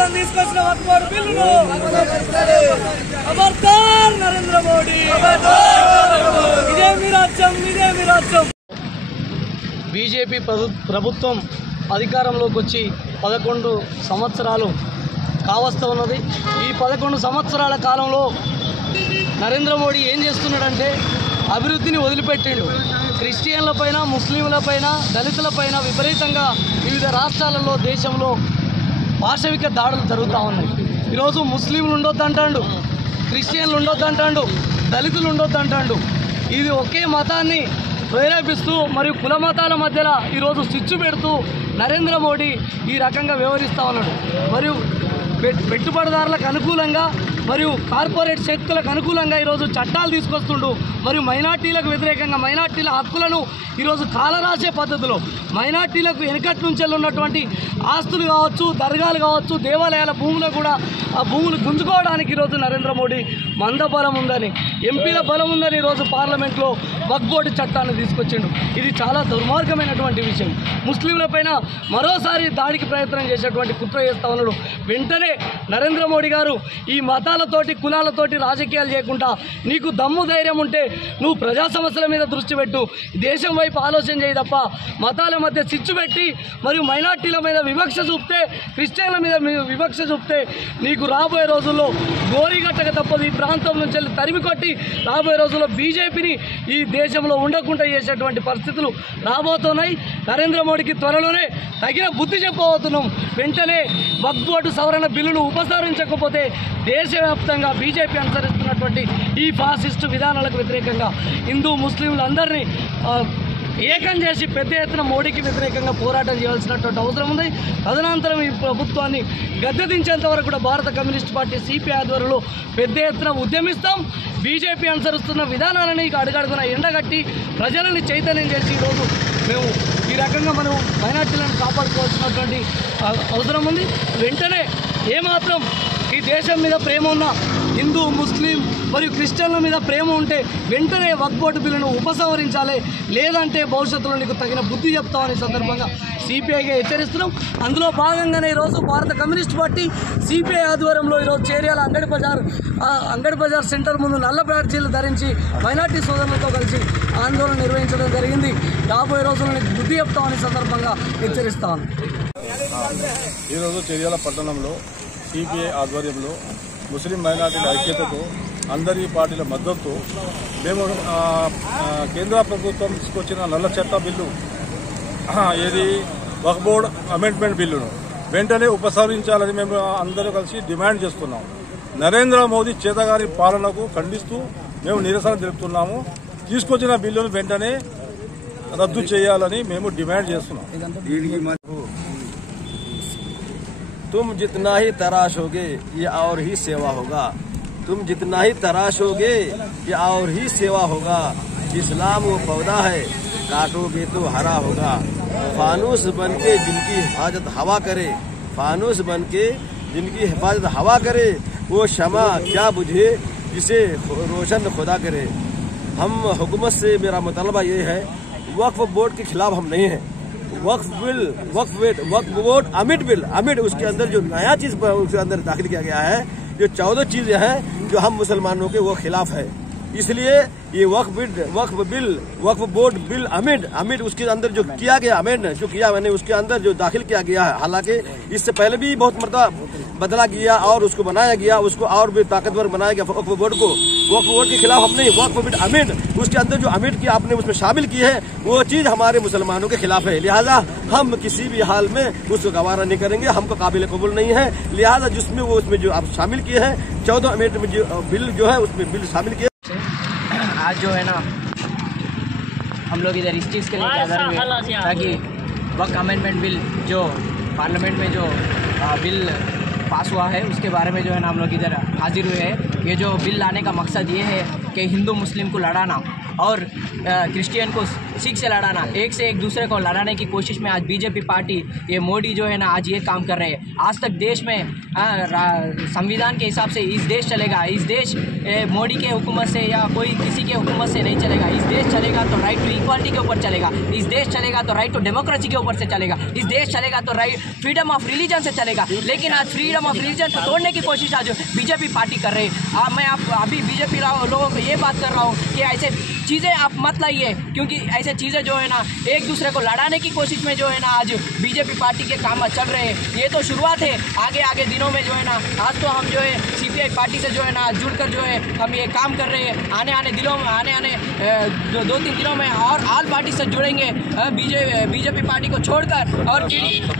ప్రభుత్వం తీసుకొచ్చిన వక్ఫ్ బోర్డు బిల్లును ఖబర్దార్ నరేంద్ర మోడీ, ఇదే మీ రాజ్యం, ఇదే మీ రాజ్యం. బీజేపీ ప్రభుత్వం అధికారంలోకి వచ్చి 11 సంవత్సరాలు కావస్తూ ఉన్నది. ఈ 11 సంవత్సరాల కాలంలో నరేంద్ర మోడీ ఏం చేస్తున్నాడంటే అభివృద్ధిని వదిలిపెట్టిండు. క్రిస్టియన్లపైన, ముస్లింలపైన, దళితులపైన విపరీతంగా వివిధ రాష్ట్రాలలో, దేశంలో పాశవిక దాడులు జరుగుతూ ఉన్నాయి. ఈరోజు ముస్లింలు ఉండొద్దంటాడు, క్రిస్టియన్లు ఉండొద్దంటాడు, దళితులు ఉండొద్దంటాడు. ఇది ఒకే మతాన్ని ప్రేరేపిస్తూ మరియు కుల మతాల మధ్యలో ఈరోజు చిచ్చు పెడుతూ నరేంద్ర మోడీ ఈ రకంగా వ్యవహరిస్తూ ఉన్నాడు. మరియు పెట్టుబడిదారులకు అనుకూలంగా మరియు కార్పొరేట్ శక్తులకు అనుకూలంగా ఈరోజు చట్టాలు తీసుకొస్తుండు. మరియు మైనార్టీలకు వ్యతిరేకంగా మైనార్టీల హక్కులను ఈరోజు కాలరాసే పద్ధతిలో మైనార్టీలకు వెనుకటి నుంచి ఉన్నటువంటి ఆస్తులు కావచ్చు, దర్గాలు కావచ్చు, దేవాలయాల భూములు కూడా ఆ భూములు గుంజుకోవడానికి ఈరోజు నరేంద్ర మోడీ మందబలం ఉందని, ఎంపీల బలం ఉందని ఈరోజు పార్లమెంట్లో వక్ఫ్ బోర్డు చట్టాన్ని తీసుకొచ్చిండు. ఇది చాలా దుర్మార్గమైనటువంటి విషయం. ముస్లింలపైన మరోసారి దాడికి ప్రయత్నం చేసేటువంటి కుట్ర చేస్తా ఉన్నాడు. వెంటనే నరేంద్ర మోడీ గారు ఈ మతాలతోటి, కులాలతోటి రాజకీయాలు చేయకుండా నీకు దమ్ము ధైర్యం ఉంటే నువ్వు ప్రజా సమస్యల మీద దృష్టి పెట్టు, దేశం వైపు ఆలోచన చేయి తప్ప మతాల మధ్య చిచ్చు పెట్టి మరియు మైనార్టీల మీద వివక్ష చూపితే, క్రిస్టియన్ల మీద వివక్ష చూపితే నీకు రాబోయే రోజుల్లో గోరిగట్టక తప్పదు. ఈ ప్రాంతం నుంచి వెళ్ళి తరిమి కొట్టి రాబోయే రోజుల్లో బీజేపీని ఈ దేశంలో ఉండకుండా చేసేటువంటి పరిస్థితులు రాబోతున్నాయి. నరేంద్ర మోడీకి త్వరలోనే తగిన బుద్ధి చెప్పబోతున్నాం. వెంటనే వక్ఫ్ బోర్డు సవరణ బిల్లును ఉపసంహరించకపోతే దేశవ్యాప్తంగా బీజేపీ అనుసరిస్తున్నటువంటి ఈ ఫాసిస్టు విధానాలకు వ్యతిరేకంగా హిందూ ముస్లింలందరినీ ఏకం చేసి పెద్ద ఎత్తున మోడీకి వ్యతిరేకంగా పోరాటం చేయాల్సినటువంటి అవసరం ఉంది. తదనంతరం ఈ ప్రభుత్వాన్ని గద్దెదించేంత వరకు కూడా భారత కమ్యూనిస్ట్ పార్టీ సిపిఐ ఆధ్వర్యంలో పెద్ద ఎత్తున ఉద్యమిస్తాం. బీజేపీ అనుసరిస్తున్న విధానాలని అడుగడుగున ఎండగట్టి ప్రజలని చైతన్యం చేసి ఈరోజు మేము ఈ రకంగా మనం మైనార్టీలను కాపాడుకోవాల్సినటువంటి అవసరం ఉంది. వెంటనే ఏమాత్రం ఈ దేశం మీద ప్రేమ ఉన్న హిందూ, ముస్లిం మరియు క్రిస్టియన్ల మీద ప్రేమ ఉంటే వెంటనే వక్ఫ్ బోర్డు బిల్లును ఉపసంహరించాలి, లేదంటే భవిష్యత్తులో నీకు తగిన బుద్ధి చెప్తామని సందర్భంగా సిపిఐగా హెచ్చరిస్తున్నాం. అందులో భాగంగానే ఈరోజు భారత కమ్యూనిస్ట్ పార్టీ సిపిఐ ఆధ్వర్యంలో ఈరోజు చేర్యాల అంగడి బజార్ సెంటర్ ముందు నల్ల బ్యాడ్జీలు ధరించి మైనార్టీ సోదరులతో కలిసి ఆందోళన నిర్వహించడం జరిగింది. రాబోయే రోజుల్లో నీకు బుద్ధి చెప్తామని సందర్భంగా హెచ్చరిస్తాను. ఈరోజు చేర్యాల పట్టణంలో సిపిఐ ఆధ్వర్యంలో ముస్లిం మైనార్టీల ఐక్యతతో అందరి పార్టీల మద్దతుతో మేము కేంద్ర ప్రభుత్వం తీసుకొచ్చిన నల్ల చట్ట బిల్లు ఏది వక్ఫ్ బోర్డ్ అమెండ్మెంట్ బిల్లును వెంటనే ఉపసంహరించాలని మేము అందరూ కలిసి డిమాండ్ చేస్తున్నాము. నరేంద్ర మోదీ చేతగారి పాలనకు ఖండిస్తూ మేము నిరసన తెలుపుతున్నాము. తీసుకొచ్చిన బిల్లును వెంటనే రద్దు చేయాలని మేము డిమాండ్ చేస్తున్నాం. तुम जितना ही तराशोगे ये और ही सेवा होगा, तुम जितना ही तराशोगे ये और ही सेवा होगा। इस्लाम वो पौधा है, काटोगे तो हरा होगा। फानूस बनके जिनकी हिफाजत हवा करे, फानूस बनके जिनकी हिफाजत हवा करे, वो शमा क्या बुझे जिसे रोशन खुदा करे। हम हुकूमत से मेरा मुतालबा ये है, वक्फ बोर्ड के खिलाफ हम नहीं है। वक्फ बोर्ड अमिट उसके अंदर जो नया चीज उसके अंदर दाखिल किया गया है, जो 14 चीजें हैं जो हम मुसलमानों के वो खिलाफ है। इसलिए ये वक्फ बोर्ड बिल अमिट उसके अंदर जो किया गया जो किया मैंने उसके अंदर जो दाखिल किया गया है, हालांकि इससे पहले भी बहुत मरतबा बदला गया और उसको बनाया गया, उसको और भी ताकतवर बनाया गया। वक्फ बोर्ड के खिलाफ हम नहीं, वक्फ बोर्ड अमिट उसके अंदर जो अमिट की आपने उसमें शामिल की है वो चीज हमारे मुसलमानों के खिलाफ है। लिहाजा हम किसी भी हाल में उसको गवारा नहीं करेंगे, हमको काबिल कबूल नहीं है। लिहाजा जिसमें वो उसमें जो आप शामिल किए हैं 14 अमिट में जो बिल जो है उसमें बिल शामिल किए। आज जो है ना हम लोग इधर इस चीज़ के लिए हाजिर हुए ताकि वक्फ अमेंडमेंट बिल जो पार्लियामेंट में जो बिल पास हुआ है उसके बारे में जो है ना हम लोग इधर हाजिर हुए हैं। ये जो बिल लाने का मकसद ये है कि हिंदू मुस्लिम को लड़ाना और क्रिश्चियन को सीख से लड़ाना, एक से एक दूसरे को लड़ाने की कोशिश में आज बीजेपी पार्टी, ये मोदी जो है ना आज ये काम कर रहे हैं। आज तक देश में संविधान के हिसाब से इस देश चलेगा, इस देश मोदी के हुकूमत से या कोई किसी के हुकूमत से नहीं चलेगा। इस देश चलेगा तो राइट टू इक्वालिटी के ऊपर चलेगा, इस देश चलेगा तो राइट टू डेमोक्रेसी के ऊपर से चलेगा, इस देश चलेगा तो राइट फ्रीडम ऑफ रिलीजन से चलेगा। लेकिन आज फ्रीडम ऑफ रिलीजन को तोड़ने की कोशिश आज बीजेपी पार्टी कर रही है। मैं अभी बीजेपी लोगों को ये बात कर रहा हूँ कि ऐसे चीज़ें आप मत लाइए, क्योंकि ऐसे चीज़ें जो है ना एक दूसरे को लड़ाने की कोशिश में जो है ना आज बीजेपी पार्टी के काम चल रहे हैं। ये तो शुरुआत है, आगे दिनों में जो है ना आज तो हम जो है सीपीआई पार्टी से जो है ना जुड़कर जो है हम ये काम कर रहे हैं। आने दिनों में आने 2-3 दिनों में और ऑल पार्टी से जुड़ेंगे बीजेपी पार्टी को छोड़कर। और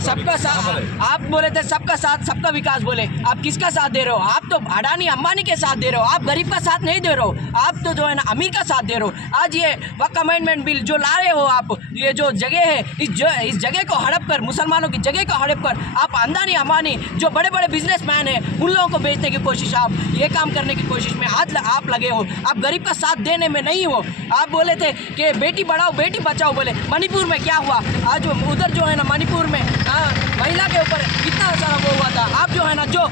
सबका साथ, आप बोले थे सबका साथ सबका विकास, बोले आप किसका साथ दे रहे हो? आप तो अडानी अंबानी के साथ दे रहे हो, आप गरीब का साथ नहीं दे रहे हो, आप तो जो है ना अमीर का साथ दे रहे हो। आज ये वक्फ अमेंडमेंट बिल जो ला रहे हो आप, ये जो जगह है इस जगह को हड़प कर, मुसलमानों की जगह को हड़प कर आप अडानी अंबानी जो बड़े बड़े बिजनेसमैन हैं उन लोगों को बेचने की कोशिश, आप ये काम करने की कोशिश में आज आप लगे हो। आप गरीब का साथ देने में नहीं हो। आप बोले थे कि बेटी बढ़ाओ बेटी बचाओ, बोले मणिपुर में क्या हुआ? आज उधर जो है ना मणिपुर में महिला के ऊपर कितना सारा वो हुआ था। आप जो है ना जो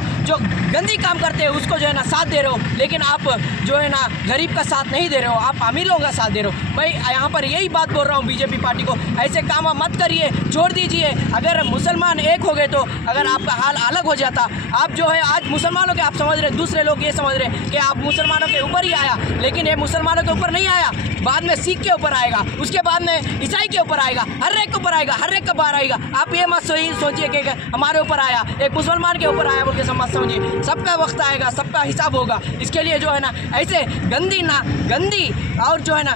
गंदी काम करते हैं उसको जो है ना साथ दे रहे हो, लेकिन आप जो है ना गरीब का साथ नहीं दे रहे हो, आप अमीरों का साथ दे रहे हो। मैं यहाँ पर यही बात बोल रहा हूँ बीजेपी पार्टी को, ऐसे काम मत करिए, छोड़ दीजिए। अगर मुसलमान एक हो गए तो अगर आपका हाल अलग हो जाता। आप जो है आज मुसलमानों के आप समझ रहे, दूसरे लोग ये समझ रहे कि आप मुसलमानों के ऊपर ही आया, लेकिन ये मुसलमानों के ऊपर नहीं आया, बाद में सिख के ऊपर आएगा, उसके बाद में ईसाई के ऊपर आएगा, हर एक के ऊपर आएगा, हर एक का बाहर आएगा। आप ये मत सोचिए कि हमारे ऊपर आया, एक मुसलमान के ऊपर आया बोल के मत समझिए। सबका वक्त आएगा, सबका हिसाब होगा। इसके लिए जो है ना ऐसे गंदी और जो है ना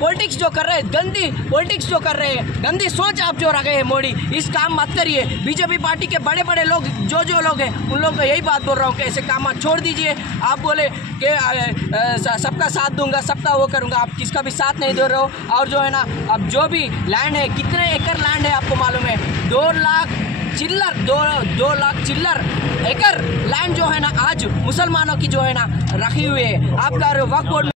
पॉलिटिक्स जो कर रहे हैं, गंदी पॉलिटिक्स जो कर रहे हैं, गंदी सोच आप जो रखे हैं मोदी, इस काम मत करिए। बीजेपी पार्टी के बड़े बड़े लोग जो लोग हैं उन लोगों को यही बात बोल रहा हूँ कि ऐसे काम मत छोड़ दीजिए। आप बोले कि सबका साथ दूंगा, सबका वो करूँगा, आप किसका भी साथ नहीं दे रहे हो। और जो है ना अब जो भी लैंड है, कितने एकड़ लैंड है आपको मालूम है? 2 लाख चिल्लर एकड़ लैंड जो है ना आज मुसलमानों की जो है ना रखी हुई है। आपका वक्फ बोर्ड